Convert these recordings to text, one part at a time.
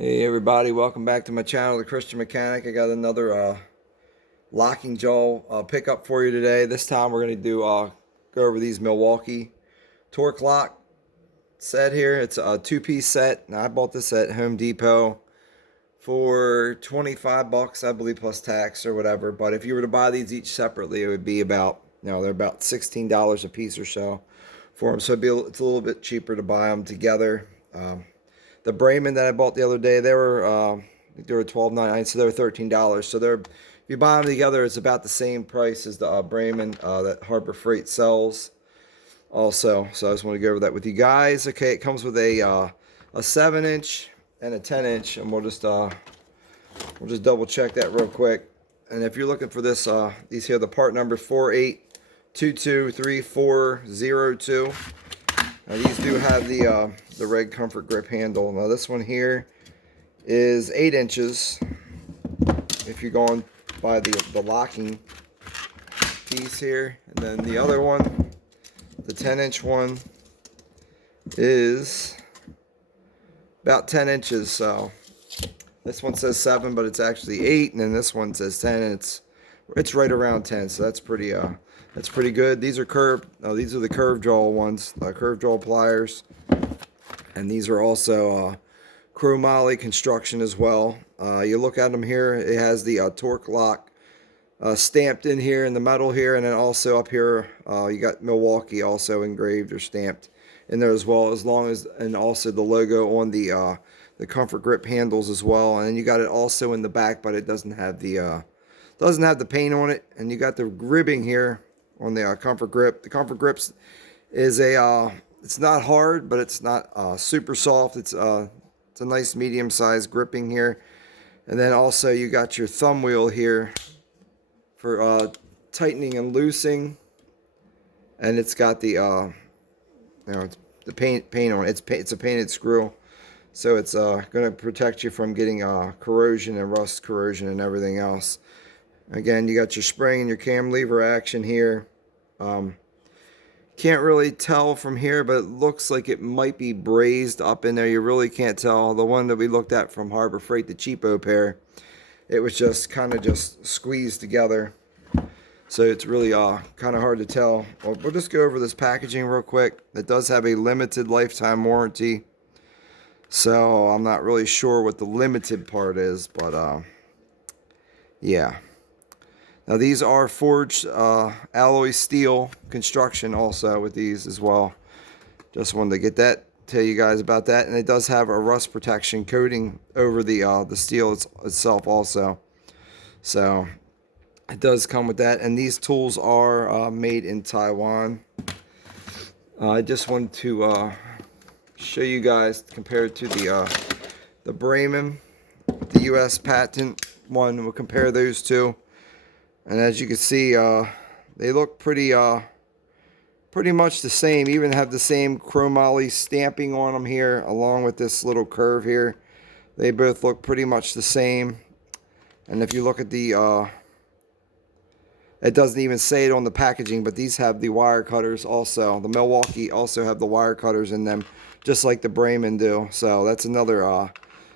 Hey everybody, welcome back to my channel, The Christian Mechanic. I got another locking jaw pickup for you today. This time we're going to go over these Milwaukee torque lock set here. It's a two-piece set. Now I bought this at Home Depot for 25 bucks, I believe, plus tax or whatever. But if you were to buy these each separately, it would be about, they're about $16 a piece or so for them. So it's a little bit cheaper to buy them together. The Brayman that I bought the other day, they were $12.99, so they were $13. So if you buy them together, it's about the same price as the Brayman that Harbor Freight sells. Also, so I just want to go over that with you guys. Okay, it comes with a 7-inch and a 10-inch, and we'll just double check that real quick. And if you're looking for this, these here, the part number 48223402. Now these do have the red comfort grip handle. Now this one here is 8 inches. If you're going by the locking piece here, and then the other one, the 10-inch one, is about 10 inches. So this one says 7, but it's actually 8, and then this one says 10, and it's right around 10. So that's pretty good. These are these are the curved jaw ones, curved jaw pliers, and these are also chromoly construction as well. You look at them here; it has the torque lock stamped in here in the metal here, and then also up here you got Milwaukee also engraved or stamped in there as well, and also the logo on the comfort grip handles as well. And then you got it also in the back, but it doesn't have the paint on it. And you got the ribbing here on the comfort grip. The comfort grips is it's not hard, but it's not super soft. It's a nice medium-sized gripping here. And then also you got your thumb wheel here for tightening and loosing. And it's got the it's the paint on it. It's a painted screw, so it's going to protect you from getting corrosion and rust corrosion and everything else. Again, you got your spring and your cam lever action here. Can't really tell from here, but it looks like it might be brazed up in there. You really can't tell. The one that we looked at from Harbor Freight, the cheapo pair, it was just kind of just squeezed together. So it's really kind of hard to tell. Well, we'll just go over this packaging real quick. It does have a limited lifetime warranty. So I'm not really sure what the limited part is, but yeah. Now these are forged alloy steel construction also with these as well. Just wanted to tell you guys about that. And it does have a rust protection coating over the steel itself also. So it does come with that. And these tools are made in Taiwan. I just wanted to show you guys compared to the Brayman, the U.S. patent one. We'll compare those two. And as you can see, they look pretty much the same. Even have the same chromoly stamping on them here, along with this little curve here. They both look pretty much the same. And if you look at it doesn't even say it on the packaging, but these have the wire cutters also. The Milwaukee also have the wire cutters in them, just like the Brayman do. So that's another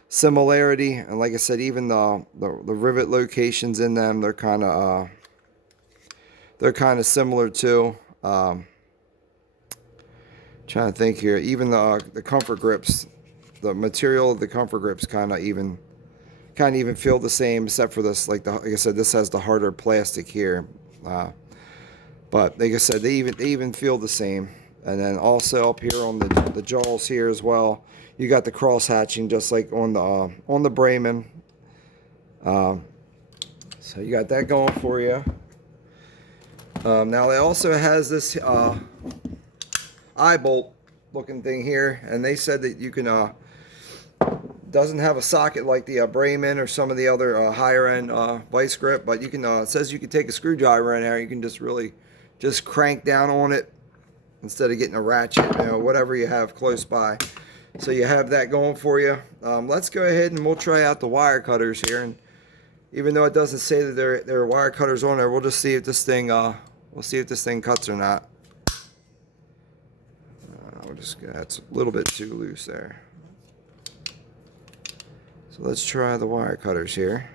similarity. And like I said, even the rivet locations in them, they're kind of similar too. Trying to think here. Even the comfort grips, the material of the comfort grips kind of even feel the same, except for this. Like I said, this has the harder plastic here. But like I said, they even feel the same. And then also up here on the jaws here as well, you got the cross hatching just like on the Brayman. So you got that going for you. Now it also has this eye bolt looking thing here, and they said that you can doesn't have a socket like the Brayman or some of the other higher end vice grip, but you can it says you can take a screwdriver in there. You can just crank down on it instead of getting a ratchet, whatever you have close by. So you have that going for you. Let's go ahead and we'll try out the wire cutters here. And even though it doesn't say that there are wire cutters on there, we'll just see if this thing cuts or not. That's a little bit too loose there. So let's try the wire cutters here.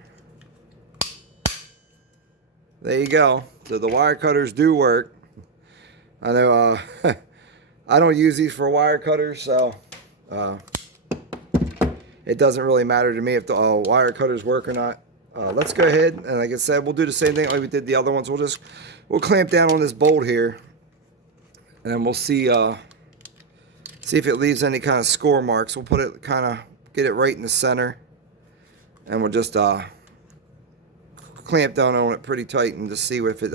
There you go. So the wire cutters do work. I know I don't use these for wire cutters, so it doesn't really matter to me if the wire cutters work or not. Let's go ahead and, like I said, we'll do the same thing like we did the other ones. We'll clamp down on this bolt here, and then we'll see if it leaves any kind of score marks. We'll put it get it right in the center, and we'll just clamp down on it pretty tight and just see if it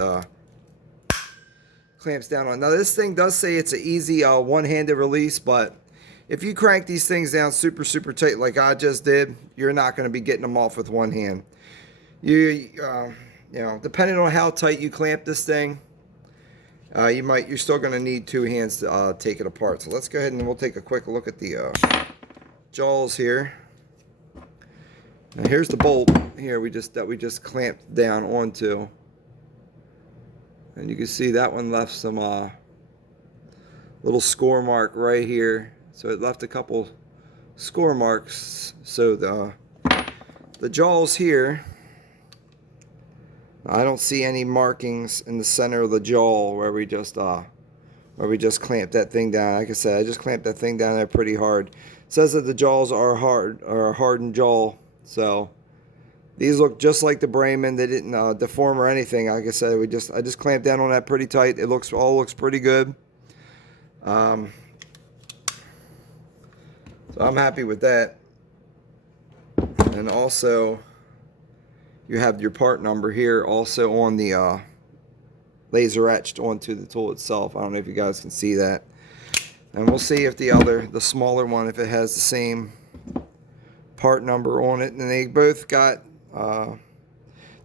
clamps down on. Now this thing does say it's an easy one-handed release, but if you crank these things down super tight like I just did, you're not going to be getting them off with one hand. You know, depending on how tight you clamp this thing, you're still going to need two hands to take it apart. So let's go ahead and we'll take a quick look at the jaws here. Now here's the bolt here that we just clamped down onto, and you can see that one left some little score mark right here. So it left a couple score marks. So the jaws here, I don't see any markings in the center of the jaw where we just clamped that thing down. Like I said, I just clamped that thing down there pretty hard. It says that the jaws are a hardened jaw. So these look just like the Brayman. They didn't deform or anything. Like I said, I just clamped down on that pretty tight. It all looks pretty good. So I'm happy with that. And also, you have your part number here also on the laser etched onto the tool itself. I don't know if you guys can see that. And we'll see if the smaller one, if it has the same part number on it. And they both got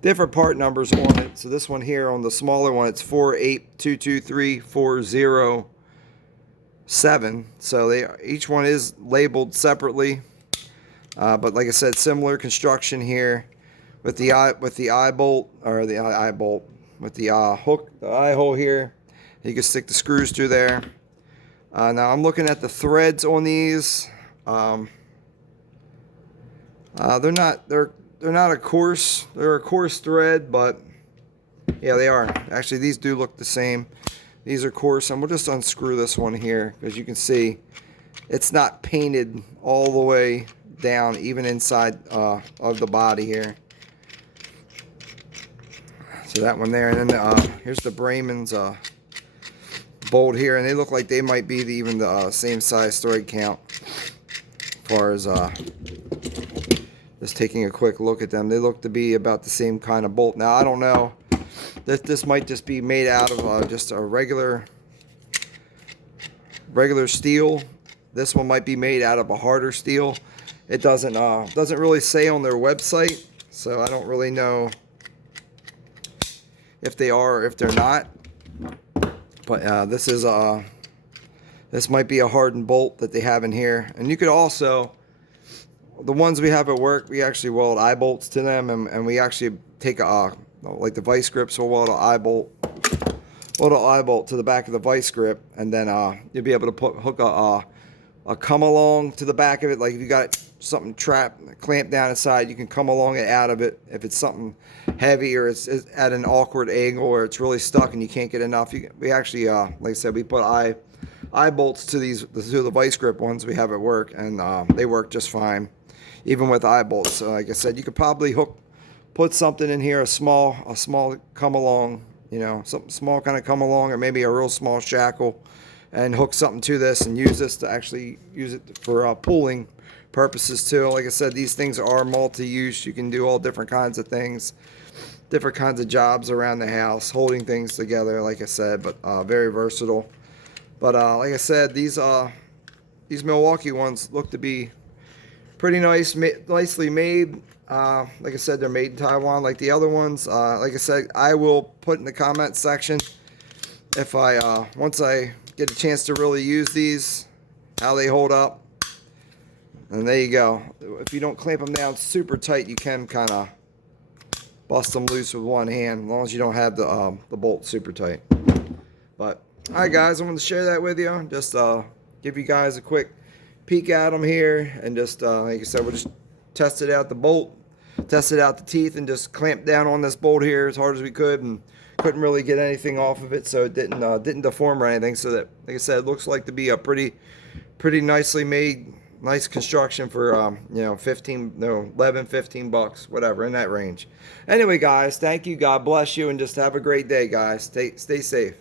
different part numbers on it. So this one here on the smaller one, it's 4822340. So each one is labeled separately, but like I said, similar construction here with the eye bolt, or the eye bolt with the hook, the eye hole here. You can stick the screws through there. Now I'm looking at the threads on these. They're not a coarse. They're a coarse thread, but yeah, they are. Actually, these do look the same. These are coarse, and we'll just unscrew this one here, because you can see it's not painted all the way down, even inside of the body here. So that one there, and then here's the Brayman's bolt here, and they look like they might be even the same size thread count. As far as just taking a quick look at them, they look to be about the same kind of bolt. Now I don't know. This might just be made out of just a regular steel. This one might be made out of a harder steel. It doesn't really say on their website, so I don't really know if they are or if they're not. But this might be a hardened bolt that they have in here. And you could also, the ones we have at work, we actually weld eye bolts to them, and we actually take like the vice grips, we'll weld an eye bolt to the back of the vice grip, and then you'll be able to hook a come along to the back of it. Like if you got something clamped down inside, you can come along and out of it. If it's something heavy or it's at an awkward angle or it's really stuck and you can't get enough, we actually like I said, we put eye bolts to the vice grip ones we have at work, and they work just fine even with eye bolts. So like I said, you could probably put something in here, a small come along, you know, something small kind of come along, or maybe a real small shackle, and hook something to this and use this to actually use it for pulling purposes too. Like I said, these things are multi-use. You can do all different kinds of things, different kinds of jobs around the house, holding things together, like I said, but very versatile. But like I said, these Milwaukee ones look to be pretty nice, nicely made. Like I said, they're made in Taiwan like the other ones. Like I said, I will put in the comment section if once I get a chance to really use these, how they hold up. And there you go. If you don't clamp them down super tight, you can kind of bust them loose with one hand, as long as you don't have the bolt super tight. But alright guys, I wanted to share that with you. Just give you guys a quick peek at them here, and just like I said, we'll just tested out the bolt, tested out the teeth, and just clamped down on this bolt here as hard as we could, and couldn't really get anything off of it, so it didn't deform or anything. So that, like I said, it looks like to be a pretty nicely made, nice construction for 11, 15 bucks, whatever, in that range. Anyway, guys, thank you. God bless you, and just have a great day, guys. Stay safe.